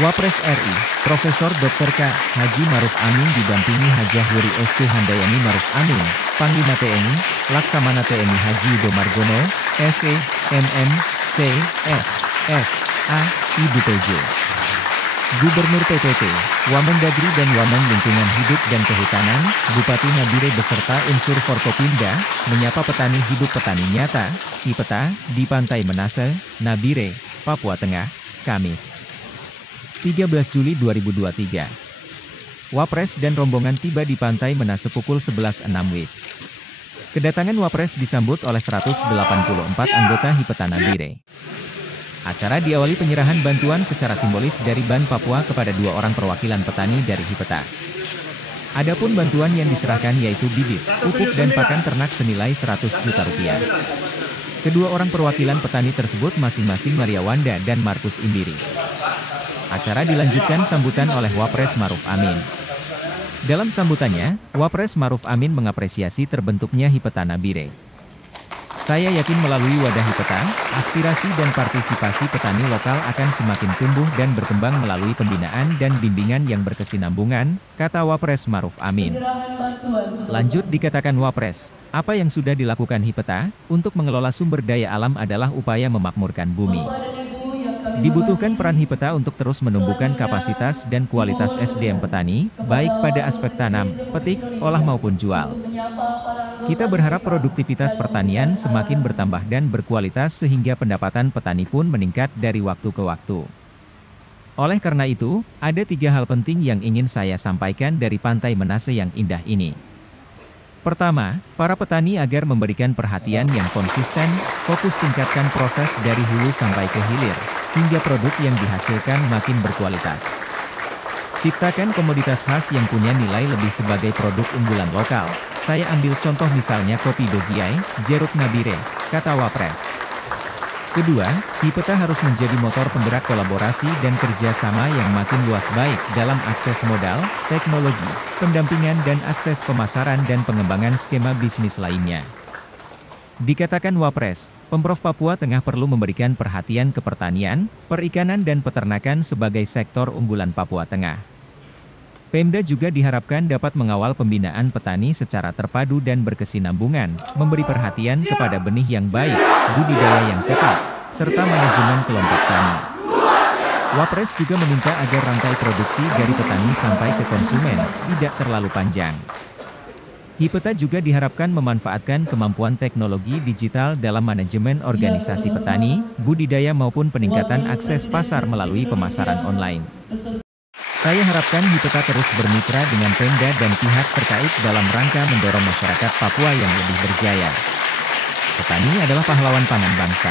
Wapres RI, Profesor Dr. K. Haji Maruf Amin didampingi Hajah Wuri Estu Handayani Maruf Amin, Panglima TNI, Laksamana TNI Haji Yudo Margono, SE, MM, C, S, F, A, Ibu PJ. Gubernur PPT, Wamendagri dan Wamen Lingkungan Hidup dan Kehutanan, Bupati Nabire beserta unsur Forkopimda, menyapa petani hidup petani nyata, HIPETA, di Pantai Menase, Nabire, Papua Tengah, Kamis 13 Juli 2023. Wapres dan rombongan tiba di Pantai Menase pukul 11.06 WIB. Kedatangan Wapres disambut oleh 184 anggota HIPETA Nabire. Acara diawali penyerahan bantuan secara simbolis dari Ban Papua kepada 2 orang perwakilan petani dari HIPETA. Adapun bantuan yang diserahkan yaitu bibit, pupuk dan pakan ternak senilai 100 juta rupiah. Kedua orang perwakilan petani tersebut masing-masing Maria Wanda dan Markus Indiri. Acara dilanjutkan sambutan oleh Wapres Maruf Amin. Dalam sambutannya, Wapres Maruf Amin mengapresiasi terbentuknya HIPETA Nabire. Saya yakin melalui wadah HIPETA, aspirasi dan partisipasi petani lokal akan semakin tumbuh dan berkembang melalui pembinaan dan bimbingan yang berkesinambungan, kata Wapres Maruf Amin. Lanjut dikatakan Wapres, apa yang sudah dilakukan HIPETA untuk mengelola sumber daya alam adalah upaya memakmurkan bumi. Dibutuhkan peran HIPETA untuk terus menumbuhkan kapasitas dan kualitas SDM petani, baik pada aspek tanam, petik, olah maupun jual. Kita berharap produktivitas pertanian semakin bertambah dan berkualitas sehingga pendapatan petani pun meningkat dari waktu ke waktu. Oleh karena itu, ada 3 hal penting yang ingin saya sampaikan dari Pantai Menase yang indah ini. Pertama, para petani agar memberikan perhatian yang konsisten, fokus tingkatkan proses dari hulu sampai ke hilir, hingga produk yang dihasilkan makin berkualitas. Ciptakan komoditas khas yang punya nilai lebih sebagai produk unggulan lokal. Saya ambil contoh misalnya kopi Dogiai, jeruk Nabire, kata Wapres. Kedua, HIPETA harus menjadi motor penggerak kolaborasi dan kerjasama yang makin luas baik dalam akses modal, teknologi, pendampingan dan akses pemasaran dan pengembangan skema bisnis lainnya. Dikatakan Wapres, Pemprov Papua Tengah perlu memberikan perhatian ke pertanian, perikanan dan peternakan sebagai sektor unggulan Papua Tengah. Pemda juga diharapkan dapat mengawal pembinaan petani secara terpadu dan berkesinambungan, memberi perhatian kepada benih yang baik, budidaya yang tepat, serta manajemen kelompok tani. Wapres juga meminta agar rantai produksi dari petani sampai ke konsumen tidak terlalu panjang. HIPETA juga diharapkan memanfaatkan kemampuan teknologi digital dalam manajemen organisasi petani, budidaya maupun peningkatan akses pasar melalui pemasaran online. Saya harapkan HIPETA terus bermitra dengan Pemda dan pihak terkait dalam rangka mendorong masyarakat Papua yang lebih berjaya. Petani adalah pahlawan pangan bangsa.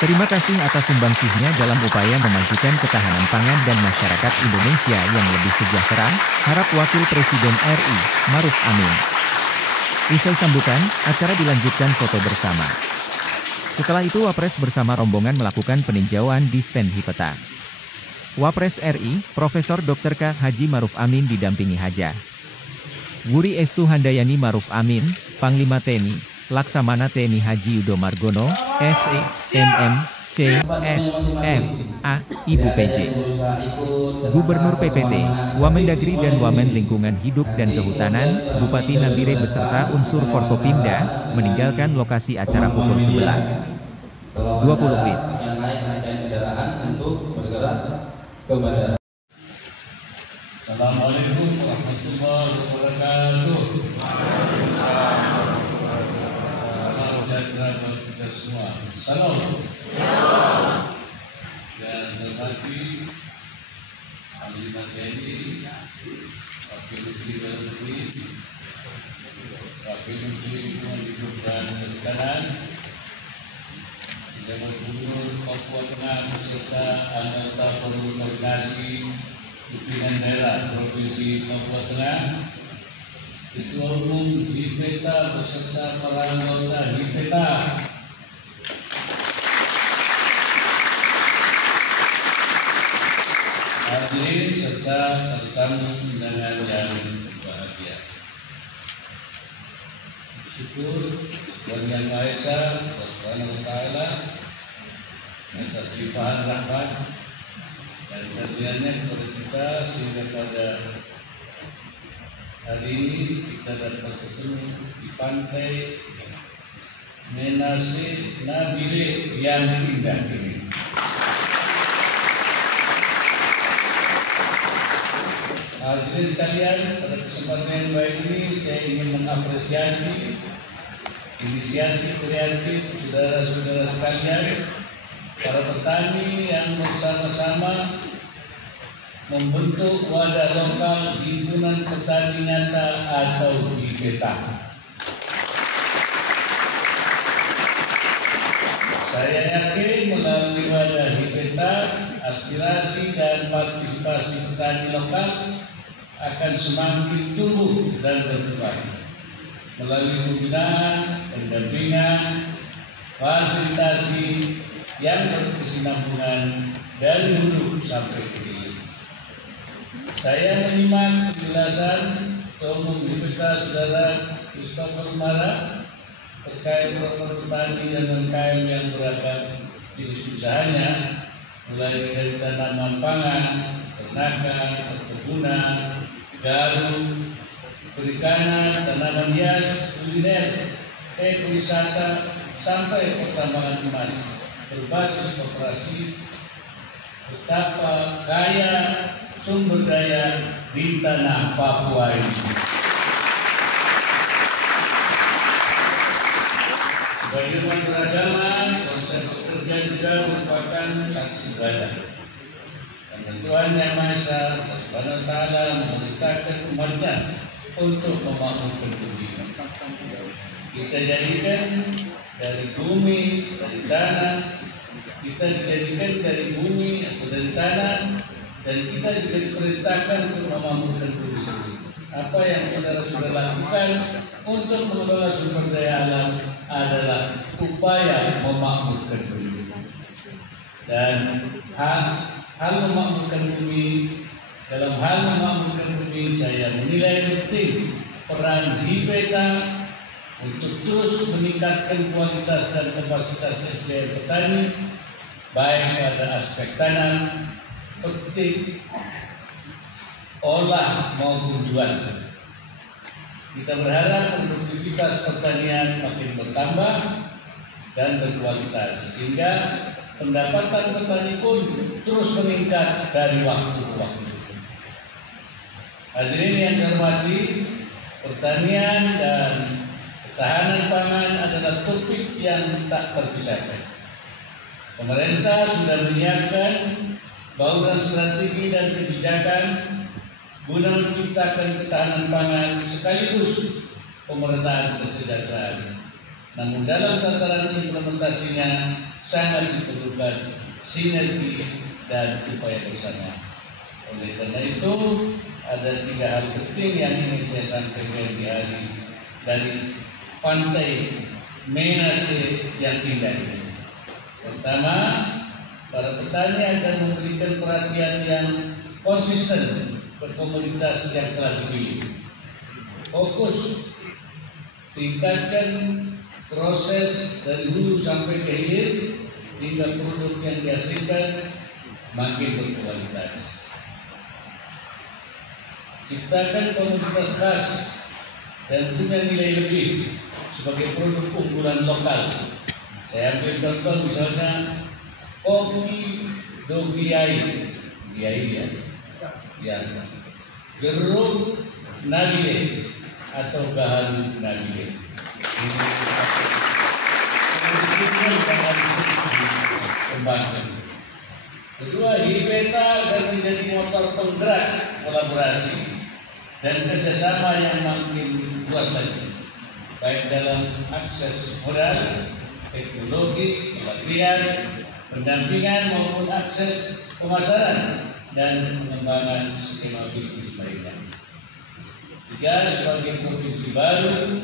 Terima kasih atas sumbangsihnya dalam upaya memajukan ketahanan pangan dan masyarakat Indonesia yang lebih sejahtera, harap Wakil Presiden RI, Maruf Amin. Usai sambutan, acara dilanjutkan foto bersama. Setelah itu Wapres bersama rombongan melakukan peninjauan di stand HIPETA. Wapres RI, Profesor Dr. K. Haji Maruf Amin didampingi Hajah Wuri Estu Handayani Maruf Amin, Panglima TNI, Laksamana TNI Haji Yudo Margono, SE, MM, C, S, F, A, Ibu PJ. Gubernur PPT, Wamendagri dan Wamen Lingkungan Hidup dan Kehutanan, Bupati Nabire beserta unsur Forkopimda, meninggalkan lokasi acara pukul 11.20 WIB. Assalamualaikum warahmatullahi wabarakatuh. Salam sejahtera bagi kita semua. Salam. Dan terhormati Panglima TNI, Wakil Menteri Dalam Negeri, Wakil Menteri Lingkungan Hidup dan Kehutanan, Jabat Gubernur Papua Tengah beserta anggota Forum Koordinasi Pimpinan Daerah Provinsi Papua Tengah, Ketua Umum HIPETA beserta para anggota HIPETA, hadirin serta tetamu undangan yang berbahagia. Syukur Tuhan Yang Maha Esa, Allah Subhanahu wa Ta'ala, atas limpahan rahmat dan kehadirannya kepada kita sehingga pada hari ini kita dapat bertemu di pantai Menase Nabire yang indah ini. Hadirin sekalian, pada kesempatan yang baik ini saya ingin mengapresiasi inisiasi kreatif saudara-saudara sekalian, para petani yang bersama-sama membentuk wadah lokal Himpunan Petani Nyata atau HIPETA. Saya yakin melalui wadah HIPETA, aspirasi dan partisipasi petani lokal akan semakin tumbuh dan berkembang melalui pembinaan, pendampingan, fasilitasi yang berkesinambungan dari hulu sampai ke hilir. Saya menyimak penjelasan Ketua Umum HIPETA Saudara Christopher Umara terkait program petani dan UMKM yang beragam jenis usahanya, mulai dari tanaman pangan, ternakan, perkebunan, garu, perikanan, tanaman hias, kuliner, ekowisata, sampai pertambangan emas berbasis koperasi. Betapa kaya sumber daya di tanah Papua ini. Bagaimana beragama, konsep bekerja juga merupakan satu ibadah. Dan Tuhan Yang Maha Esa Subhanahu wa Ta'ala memerintahkan umatnya untuk memakmurkan bumi. Kita jadikan dari bumi, dari tanah, kita dijadikan dari bumi atau dari tanah, dan kita juga diperintahkan untuk memakmurkan bumi. Apa yang saudara-saudara lakukan untuk mengelola sumber daya alam adalah upaya memakmurkan bumi. Dan hal memakmurkan bumi, dalam hal memakmurkan bumi saya menilai penting peran HIPETA untuk terus meningkatkan kualitas dan kapasitas SDM petani, baik pada aspek tanam, petik, olah maupun jual. Kita berharap produktivitas pertanian makin bertambah dan berkualitas, sehingga pendapatan petani pun terus meningkat dari waktu ke waktu. Hadirin yang saya hormati, pertanian dan ketahanan pangan adalah topik yang tak terpisahkan. Pemerintah sudah menyiapkan bauran strategi dan kebijakan guna menciptakan ketahanan pangan sekaligus pemerataan kesejahteraan. Namun dalam tataran implementasinya sangat diperlukan sinergi dan upaya bersama. Oleh karena itu, ada 3 hal penting yang ingin saya sampaikan di hari dari pantai Menase yang indah ini. Pertama, para petani akan memberikan perhatian yang konsisten ke komoditas yang telah dipilih. Fokus tingkatkan proses dari hulu sampai ke hilir hingga produk yang dihasilkan makin berkualitas. Ciptakan komoditas khas dan punya nilai lebih sebagai produk unggulan lokal. Saya ambil contoh misalnya kopi Dogiai, ya, geruk Nabile atau gaharu Nabile. Kedua, HIPETA akan menjadi motor penggerak kolaborasi dan kerjasama yang makin luas lagi, baik dalam akses modal, teknologi, pelatihan, pendampingan maupun akses pemasaran dan pengembangan skema bisnis lainnya. 3, sebagai provinsi baru,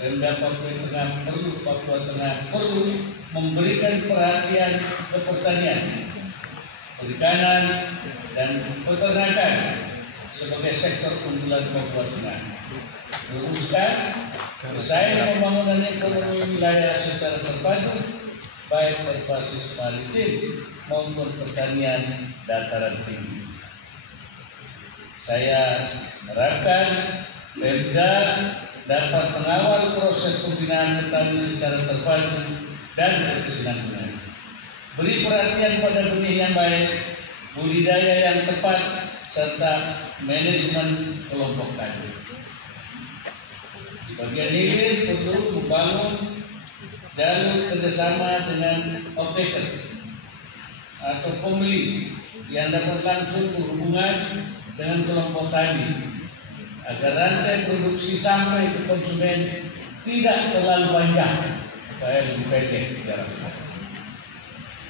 Pemda Papua Tengah perlu memberikan perhatian ke pertanian, perikanan, dan peternakan sebagai sektor unggulan Papua Tengah. Merumuskan desain pembangunan ekonomi wilayah secara terpadu baik berbasis maritim maupun pertanian dataran tinggi. Saya harapkan Pemda dapat mengawal proses pembinaan petani secara terpadu dan berkesinambungan. Beri perhatian pada benih yang baik, budidaya yang tepat, serta manajemen kelompok tani. Di bagian hilir perlu membangun jalur kerjasama dengan off-taker atau pembeli yang dapat langsung berhubungan dengan kelompok tani agar rantai produksi sampai ke konsumen tidak terlalu panjang supaya lebih pendek jaraknya.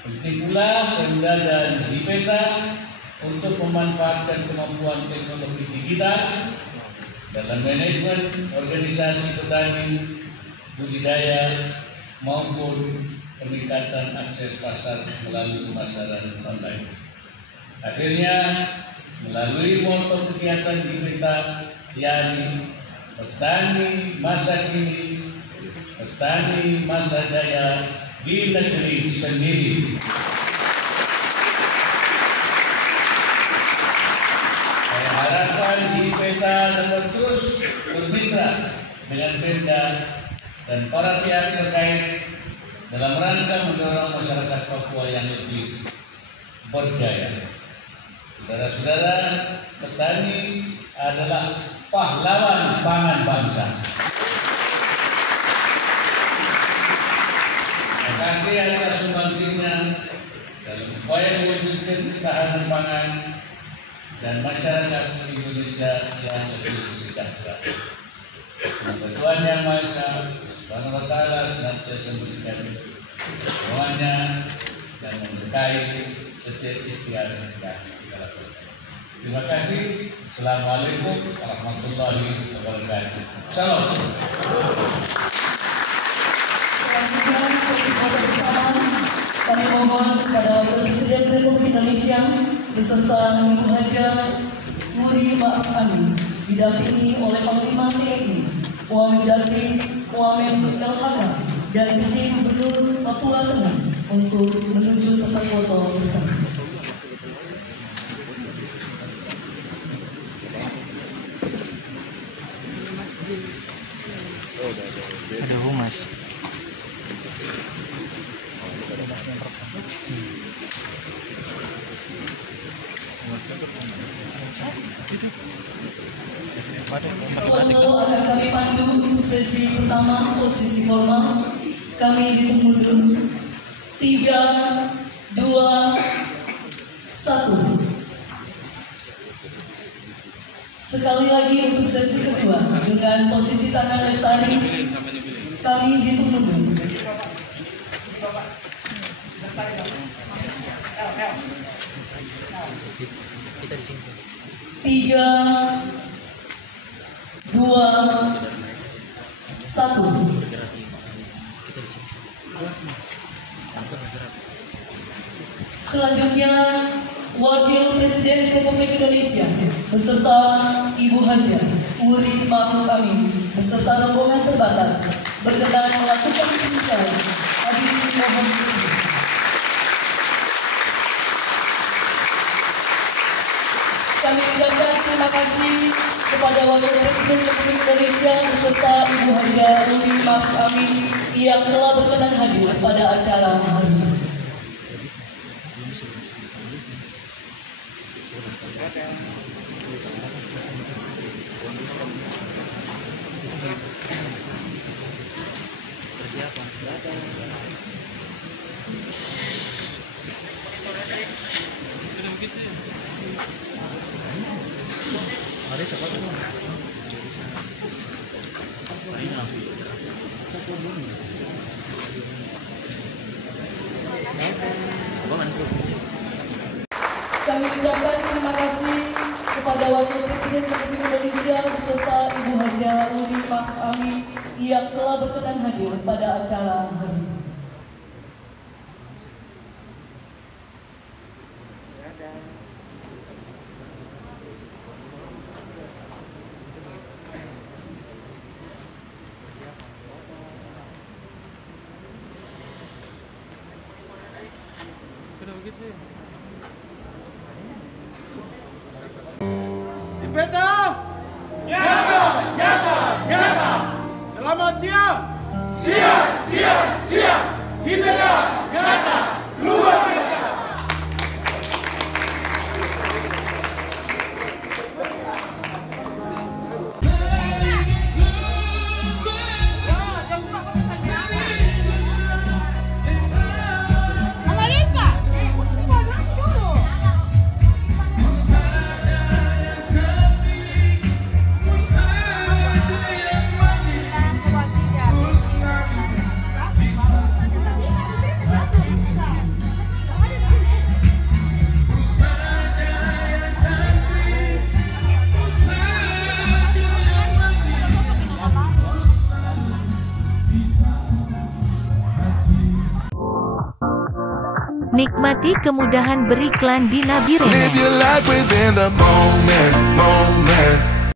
Penting pula Pemda dan Hipeta untuk memanfaatkan kemampuan teknologi digital dalam manajemen organisasi petani, budidaya maupun peningkatan akses pasar melalui pemasaran online. Akhirnya, melalui moto kegiatan Hipeta, yakni petani masa kini, petani masa jaya di negeri sendiri. Saya harapkan Hipeta dapat terus bermitra dengan Pemda dan para pihak terkait dalam rangka mendorong masyarakat Papua yang lebih berdaya. Saudara-saudara, petani adalah pahlawan pangan bangsa. Terima kasih atas sumbangsihnya dalam upaya mewujudkan ketahanan pangan dan masyarakat Indonesia yang lebih sejahtera. Semoga Tuhan Yang Maha Esa Subhanahu wa Ta'ala senantiasa memberikan doanya dan memberkahi setiap ikhtiar kita. Terima kasih. Assalamualaikum warahmatullahi wabarakatuh. Salam. Kami mohon kepada Wakil Presiden Republik Indonesia beserta Ibu Haja Wuri Ma'ruf Amin didampingi oleh Panglima TNI, Wamen Dati, Wamen LHK, dan PJ Gubernur Papua Tengah untuk menuju tempat foto bersama. Ada humas. Foto akan kami pandu untuk sesi pertama, posisi formal. Kami hitung mundur 3, 2, 1. Sekali lagi untuk sesi kedua dengan posisi tangan lestari, kami hitung mundur. 3, 2, 1. Selanjutnya, Wakil Presiden Republik Indonesia beserta Ibu Haja Wuri Ma'ruf Amin beserta rombongan terbatas berkenan melakukan pembicaraan. Hadirin mohon berdiri. Kami ucapkan terima kasih kepada Wakil Presiden Republik Indonesia beserta Ibu Haja Wuri Ma'ruf Amin yang telah berkenan hadir pada acara hari ini. Kami ucapkan terima kasih kepada Wakil Presiden Republik Indonesia beserta Ibu Haja Wuri Ma'ruf Amin yang telah berkenan hadir pada acara hari ini. Hipeta! Nyata! Nyata! Nyata! Selamat siang! Siang! Siang! Siang! Hipeta! Nyata! Luar biasa! Nikmati kemudahan beriklan di Nabireno. Live your life within the moment.